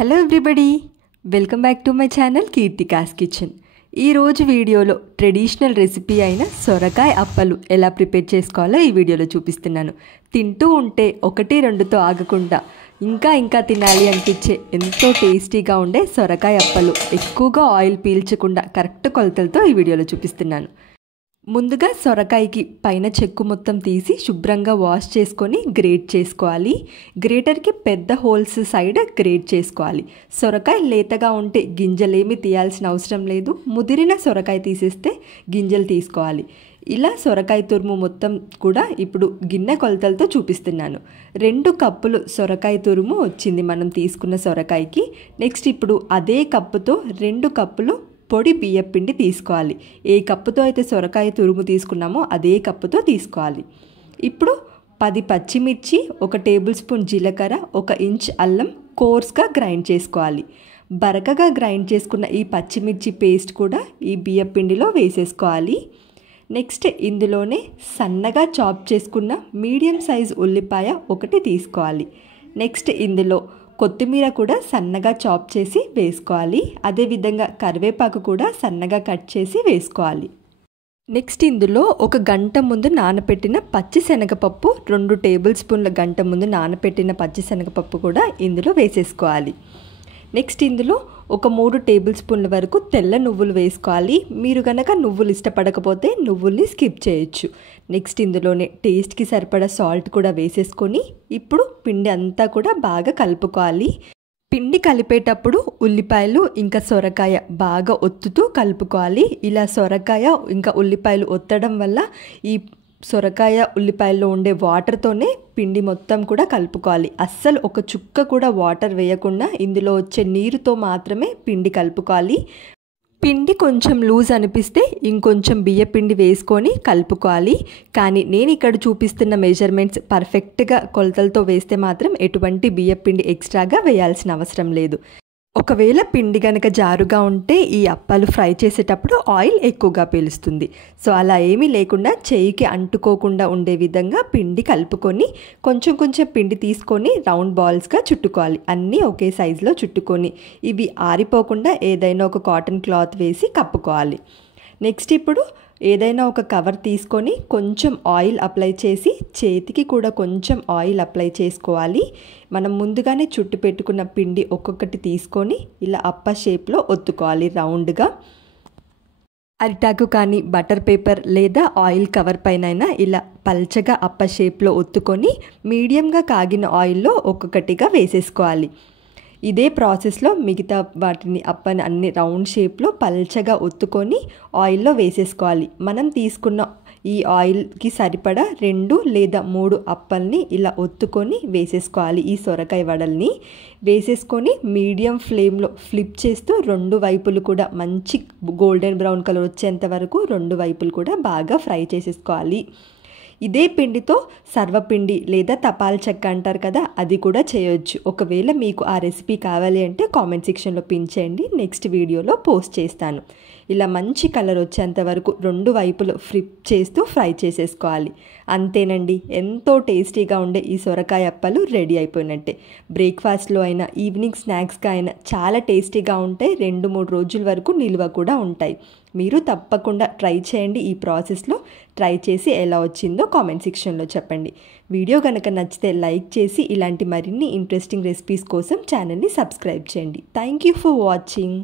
Hello everybody, welcome back to my channel Keerthika's kitchen. ఈరోజు వీడియోలో traditional recipe అయిన సొరకాయ అప్పలు ఎలా ప్రిపేర్ చేసుకోవాలో ఈ వీడియోలో చూపిస్తున్నాను. తింటూ ఉంటే ఒకటి రెండుతో ఆగకుండా ఇంకా తినాలి అనిపించే ఎంతో టేస్టీగా ఉండే సొరకాయ అప్పలు ఎక్కువగా ఆయిల్ పీల్చకుండా కరెక్ట్ కొలతలతో ఈ వీడియోలో చూపిస్తున్నాను. ముందుగా సొరకాయకి పైన చెక్కు మొత్తం తీసి శుభ్రంగా వాష్ చేసుకొని గ్రేట్ చేసుకోవాలి. గ్రేటర్కి పెద్ద హోల్స్ సైడ్ గ్రేట్ చేసుకోవాలి. సొరకాయ లేతగా ఉంటే గింజలేమి తీయాల్సిన అవసరం లేదు. ముదిరిన సొరకాయ తీసేస్తే గింజలు తీసుకోవాలి. ఇలా సొరకాయ తురుము మొత్తం కూడా ఇప్పుడు గిన్నె కొలతలతో చూపిస్తున్నాను. 2 కప్పులు సొరకాయ తురుము వచ్చింది మనం తీసుకున్న సొరకాయకి. నెక్స్ట్ ఇప్పుడు అదే కప్పుతో 2 కప్పులు పొడి బియ్యం పిండి తీసుకోవాలి. ఏ కప్పుతో అయితే సొరకాయ తురుము తీసుకున్నామో అదే కప్పుతో తీసుకోవాలి. ఇప్పుడు 10 పచ్చిమిర్చి, 1 టేబుల్ స్పూన్ జీలకర్ర, 1 ఇంచ్ అల్లం కోర్స్గా గ్రైండ్ చేసుకోవాలి. బరకగా గ్రైండ్ చేసుకున్న ఈ పచ్చిమిర్చి పేస్ట్ కూడా ఈ బియ్యం పిండిలో వేసేసుకోవాలి. నెక్స్ట్ ఇందులోనే సన్నగా చాప్ చేసుకున్న మీడియం సైజ్ ఉల్లిపాయ 1 తీసుకోవాలి. నెక్స్ట్ ఇందులో కొత్తిమీర కూడా సన్నగా చాప్ చేసి వేసుకోవాలి. అదేవిధంగా కరివేపాకు కూడా సన్నగా కట్ చేసి వేసుకోవాలి. నెక్స్ట్ ఇందులో 1 గంట ముందు నానబెట్టిన పచ్చిశనగపప్పు, 2 టేబుల్ స్పూన్ల గంట ముందు నానబెట్టిన పచ్చిశనగపప్పు కూడా ఇందులో వేసేసుకోవాలి. నెక్స్ట్ ఇందులో 3 టేబుల్ స్పూన్ల వరకు తెల్ల నువ్వులు వేసుకోవాలి. మీరు కనుక నువ్వులు ఇష్టపడకపోతే నువ్వుల్ని స్కిప్ చేయొచ్చు. నెక్స్ట్ ఇందులోనే టేస్ట్కి సరిపడా సాల్ట్ కూడా వేసేసుకొని ఇప్పుడు పిండి అంతా కూడా బాగా కలుపుకోవాలి. పిండి కలిపేటప్పుడు ఉల్లిపాయలు ఇంకా సొరకాయ బాగా ఒత్తుతూ కలుపుకోవాలి. ఇలా సొరకాయ ఇంకా ఉల్లిపాయలు ఒత్తడం వల్ల ఈ సొరకాయ ఉల్లిపాయల్లో ఉండే వాటర్తోనే పిండి మొత్తం కూడా కలుపుకోవాలి. అస్సలు ఒక చుక్క కూడా వాటర్ వేయకుండా ఇందులో వచ్చే నీరుతో మాత్రమే పిండి కలుపుకోవాలి. పిండి కొంచెం లూజ్ అనిపిస్తే ఇంకొంచెం బియ్య పిండి వేసుకొని కలుపుకోవాలి. కానీ నేను ఇక్కడ చూపిస్తున్న మెజర్మెంట్స్ పర్ఫెక్ట్గా కొలతలతో వేస్తే మాత్రం ఎటువంటి బియ్య పిండి ఎక్స్ట్రాగా వేయాల్సిన అవసరం లేదు. ఒకవేళ పిండి కనుక జారుగా ఉంటే ఈ అప్పాలు ఫ్రై చేసేటప్పుడు ఆయిల్ ఎక్కువగా పీలుస్తుంది. సో అలా ఏమీ లేకుండా చేయికి అంటుకోకుండా ఉండే విధంగా పిండి కలుపుకొని కొంచెం పిండి తీసుకొని రౌండ్ బాల్స్గా చుట్టుకోవాలి. అన్నీ ఒకే సైజులో చుట్టుకొని ఇవి ఆరిపోకుండా ఏదైనా ఒక కాటన్ క్లాత్ వేసి కప్పుకోవాలి. నెక్స్ట్ ఇప్పుడు ఏదైనా ఒక కవర్ తీసుకొని కొంచెం ఆయిల్ అప్లై చేసి చేతికి కూడా కొంచెం ఆయిల్ అప్లై చేసుకోవాలి. మనం ముందుగానే చుట్టు పెట్టుకున్న పిండి ఒక్కొక్కటి తీసుకొని ఇలా అప్ప షేప్లో ఒత్తుకోవాలి రౌండ్గా. అరిటాకు కానీ బటర్ పేపర్ లేదా ఆయిల్ కవర్ పైన ఇలా పల్చగా అప్ప షేప్లో ఒత్తుకొని మీడియంగా కాగిన ఆయిల్లో ఒక్కొక్కటిగా వేసేసుకోవాలి. ఇదే ప్రాసెస్లో మిగతా వాటిని అప్పని అన్ని రౌండ్ షేప్లో పల్చగా ఒత్తుకొని ఆయిల్లో వేసేసుకోవాలి. మనం తీసుకున్న ఈ ఆయిల్కి సరిపడా 2 లేదా 3 అప్పల్ని ఇలా ఒత్తుకొని వేసేసుకోవాలి. ఈ సొరకాయ వడల్ని వేసేసుకొని మీడియం ఫ్లేమ్లో ఫ్లిప్ చేస్తూ 2 వైపులు కూడా మంచి గోల్డెన్ బ్రౌన్ కలర్ వచ్చేంత వరకు 2 వైపులు కూడా బాగా ఫ్రై చేసేసుకోవాలి. ఇదే పిండితో సర్వపిండి లేదా తపాల్ చెక్క అంటారు కదా, అది కూడా చేయొచ్చు. ఒకవేళ మీకు ఆ రెసిపీ కావాలి అంటే కామెంట్ సెక్షన్లో పిన్ చేయండి, నెక్స్ట్ వీడియోలో పోస్ట్ చేస్తాను. ఇలా మంచి కలర్ వచ్చేంత వరకు 2 వైపులు ఫ్లిప్ చేస్తూ ఫ్రై చేసేసుకోవాలి. అంతేనండి, ఎంతో టేస్టీగా ఉండే ఈ సొరకాయ అప్పలు రెడీ అయిపోయినట్టే. బ్రేక్ఫాస్ట్లో అయినా ఈవినింగ్ స్నాక్స్గా అయినా చాలా టేస్టీగా ఉంటాయి. 2-3 రోజుల వరకు నిల్వ కూడా ఉంటాయి. మీరు తప్పకుండా ట్రై చేయండి. ఈ ప్రాసెస్లో ట్రై చేసి ఎలా వచ్చిందో కామెంట్ సెక్షన్లో చెప్పండి. వీడియో కనుక నచ్చితే లైక్ చేసి ఇలాంటి మరిన్ని ఇంట్రెస్టింగ్ రెసిపీస్ కోసం ఛానల్ని సబ్స్క్రైబ్ చేయండి. Thank you for watching.